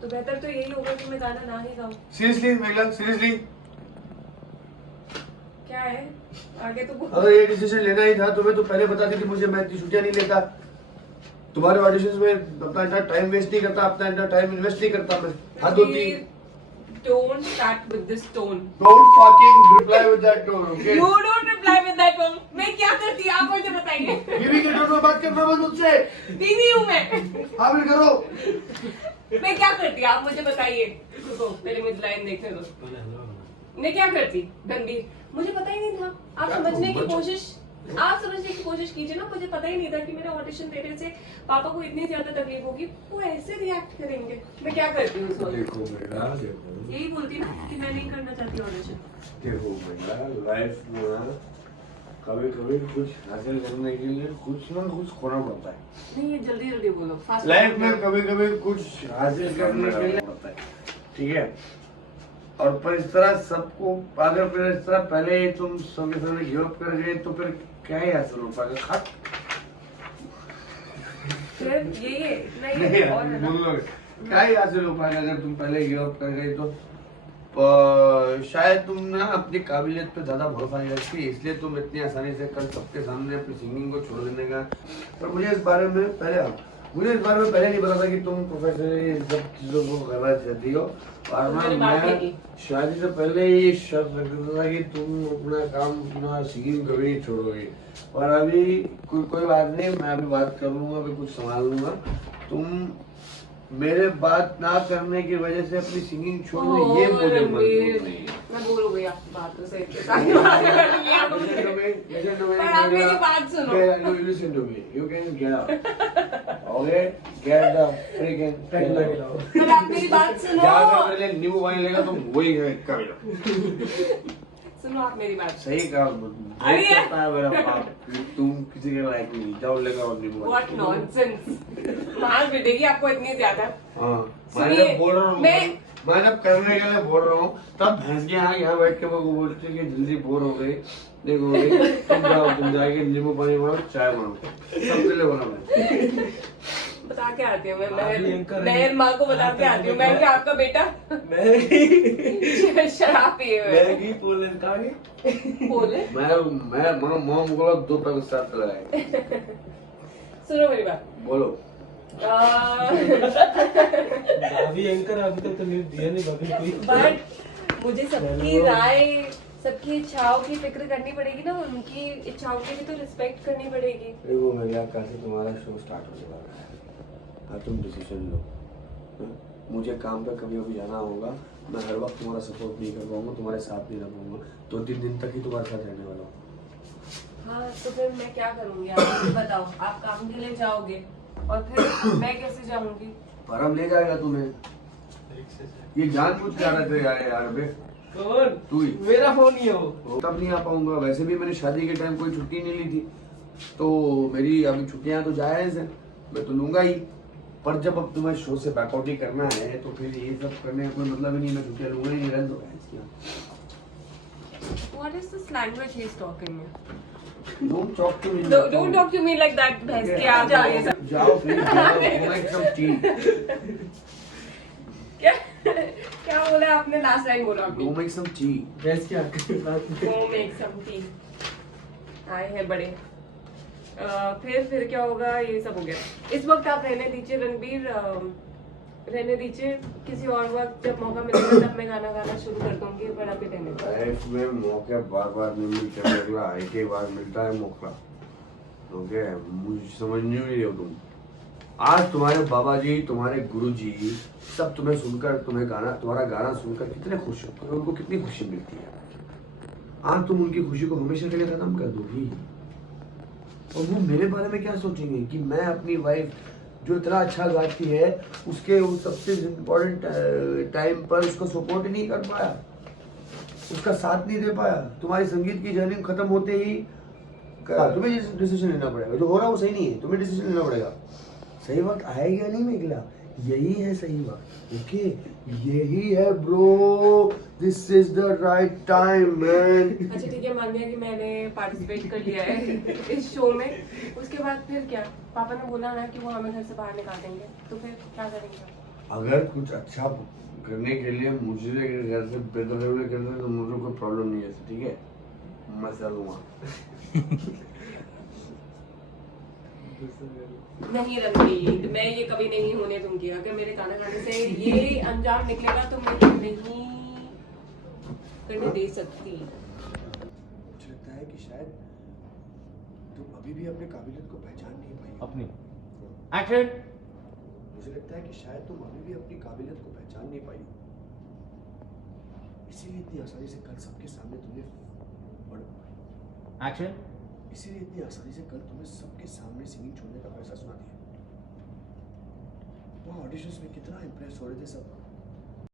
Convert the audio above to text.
तो बेहतर तो यही होगा कि मैं गाना ना ही गाऊं। सीरियसली मेघला, सीरियसली क्या है आगे तो अगर ये डिसीजन लेना ही था तुम्हें तो पहले बता देती मुझे, मैं इतनी छुट्टियां नहीं लेता। तुम्हारे ऑडिशंस में अपना इतना टाइम वेस्ट नहीं करता, अपना इतना टाइम इन्वेस्ट नहीं करता मैं। हद होती। Don't start with this tone. Don't fucking reply with that tone, okay? You don't reply with that tone. मैं क्या करती आप मुझे बताइए। बीवी के टोन में बात करना मत मुझसे। बीवी हूँ मैं। हाँ फिर करो। मैं क्या करती आप मुझे बताइए। रुको पहले मुझे लाइन देखने दो। मैं क्या करती गंभीर, मुझे पता ही नहीं था। आप समझने की कोशिश कीजिए ना। मुझे पता ही नहीं था कि मेरा ऑडिशन देने से पापा को इतनी ज्यादा तकलीफ होगी, वो ऐसे रिएक्ट करेंगे। मैं क्या करती हूँ उस वक्त? देखो बेटा, देखो यही बोलती ना कि मैं नहीं करना चाहती ऑडिशन। देखो बेटा, लाइफ में कभी कभी कुछ हासिल करने के लिए कुछ ना कुछ खोना पड़ता है। नहीं ये जल्दी जल्दी बोलो। लाइफ में कभी कभी कुछ हासिल करने के लिए पड़ता है, ठीक है? और पर इस तरह सबको, अगर फिर इस तरह पहले ही तुम सबके सामने गिव अप कर गए तो फिर क्या ही हासिल हो पाएगा? खत ये इतना ही और है ना? बोलो क्या ही हासिल हो पाएगा अगर तुम पहले गिव अप कर गए तो? शायद तुम ना अपनी काबिलियत पे ज्यादा भरोसा नहीं रखती, इसलिए तुम इतनी आसानी से कल सबके सामने अपनी सिंगिंग को छोड़ देने का। पर मुझे इस बारे में पहले नहीं पता था कि तुम प्रोफेशनली इन सब चीजों को करना चाहती हो। और मैं शादी से पहले ये शर्त रखता था कि तुम अपना काम, अपना सिंगिंग कभी नहीं छोड़ोगे। और अभी कोई बात नहीं, मैं अभी बात कर लूंगा, अभी कुछ संभाल लूंगा। तुम मेरे बात ना करने की वजह से अपनी सिंगिंग छोड़ दो, ये मुझे मंजूर नहीं। मैं बोल गई आपकी बातों से सारी बातें कर ली आपने। पर आप मेरी बात सुनो। Listen to me. You can get up. Okay? Get the freaking hell out. पर आप मेरी बात सुनो। ज्यादा मेरे लिए नींबू पानी लेगा तो वही करेगा। सुनो आप मेरी बात। सही काम करता है मेरा बाप। तुम किसी के लायक नहीं, जाओ लेगा और नींबू पानी। What nonsense। मार पिटेगी आपको इतनी ज्यादा। हाँ, मैं जब बोल रहा हूँ, मैं जब करने के लिए बोल रहा हूँ, तब भैंस के यहाँ बैठ के वो बोलती है कि जल्दी बोर हो गई, देखो तुम जाके नींबू पानी बनाओ, चाय बनाओ, सबके लिए बनाओ। बता के आती हूँ मैं माँ को बता के आती हूँ। मैं क्या आपका बेटा शराब पिए हुए पोलैंड का बोले। मैं मॉम को 2 पैक साथ लगाए। सुनो मेरी बात। बोलो। अभी एंकर अभी तक तो न्यूज़ दिया नहीं भाभी कोई। बट मुझे सबकी राय, सबकी इच्छाओं की फिक्र करनी पड़ेगी ना, उनकी इच्छाओं की भी तो रिस्पेक्ट करनी पड़ेगी। देखो भैया, कैसे तुम्हारा शो स्टार्ट होने वाला है, अब तुम डिसीजन लो। मुझे काम पे कभी कभी जाना होगा, मैं हर वक्त तुम्हारा सपोर्ट नहीं कर पाऊंगा, तुम्हारे साथ नहीं रह पाऊंगा, 2-3 दिन तक ही तुम्हारे साथ रहने वाला हूँ। हाँ तो फिर मैं क्या करूँगी आप मुझे बताओ। आप काम के लिए जाओगे और फिर मैं कैसे जाऊँगी? पर हम ले जाएगा तुम्हें, ये जानबूझ के आ रहे थे यार बे। कौन? तू ही। मेरा फोन ही हो। तब नहीं आ पाऊंगा, वैसे भी मैंने शादी के टाइम कोई छुट्टी नहीं ली थी, तो मेरी अभी छुट्टियां तो जायज है, मैं तो लूंगा ही। पर जब अब तुम्हें शो से बैकआउट ही करना है तो फिर ये सब करने का कोई मतलब ही नहीं, मैं छुट्टियां लूंगा ही नहीं, रहने दो। What is this language he is talking in? Don't talk to me. Don't talk to me like that भैंस के आप जाइए सब। जाओ please, go make some tea. क्या बोला आपने? लास्ट लाइन बोला आपने। Go make some tea. Gas क्या साथ Go make some tea। आए हैं बड़े। फिर क्या होगा? ये सब हो गया। इस वक्त आप रहने दीजिए रणबीर, रहने दीजिए। किसी और वक्त जब मौका मिलेगा तब मैं गाना गाना शुरू कर दूंगी, पर अभी रहने दो। लाइफ में मौके बार बार नहीं मिलते, अगला एक ही बार मिलता है मौका। ओके, मुझे समझ नहीं रही हो तुम। आज तुम्हारे बाबा जी, तुम्हारे गुरु जी सब तुम्हें सुनकर, तुम्हारा गाना सुनकर कितने खुश होते हैं, उनको कितनी खुशी मिलती है। आज तुम उनकी खुशी को हमेशा के लिए खत्म कर दोगी, और वो मेरे बारे में क्या सोचेंगे कि मैं अपनी वाइफ जो इतना अच्छा गाती है उसके उस सबसे इम्पोर्टेंट टाइम पर उसको सपोर्ट ही नहीं कर पाया, उसका साथ नहीं दे पाया। तुम्हारी संगीत की जर्नी खत्म होते ही तुम्हें डिसीजन लेना पड़ेगा, जो हो रहा है वो सही नहीं है, तुम्हें डिसीजन लेना पड़ेगा। सही वक्त आएगा नहीं मेघला, यही है सही वक्त। ओके, यही है bro, this is the right time man. अच्छा ठीक है, मान लिया कि मैंने पार्टिसिपेट कर लिया है इस शो में। उसके बाद फिर क्या? पापा ने बोला ना कि वो हमें घर से बाहर निकाल देंगे, तो फिर क्या करेंगे? अगर कुछ अच्छा करने के लिए मुझे घर से बेदखल करते तो मुझे कोई प्रॉब्लम नहीं है, ठीक है, मैं चलूँगा। नहीं रणवीर, मैं ये कभी नहीं होने दूंगी। अगर मेरे खाना खाने से ये अंजाम निकलेगा तो मैं ये नहीं करने दे सकती। मुझे लगता है कि शायद तुम अभी भी अपने काबिलियत को पहचान नहीं पाई हो। अपनी एक्शन। मुझे लगता है कि शायद तुम अभी भी अपनी काबिलियत को पहचान नहीं पाई हो, इसीलिए इतनी आसानी से कल सबके सामने एक्शन। इसीलिए इतनी आसानी से कल तुम्हें सबके सामने सिंगिंग छोड़ने का फैसला सुना दिया। वहाँ ऑडिशंस में कितना इंप्रेस हो रहे थे सब,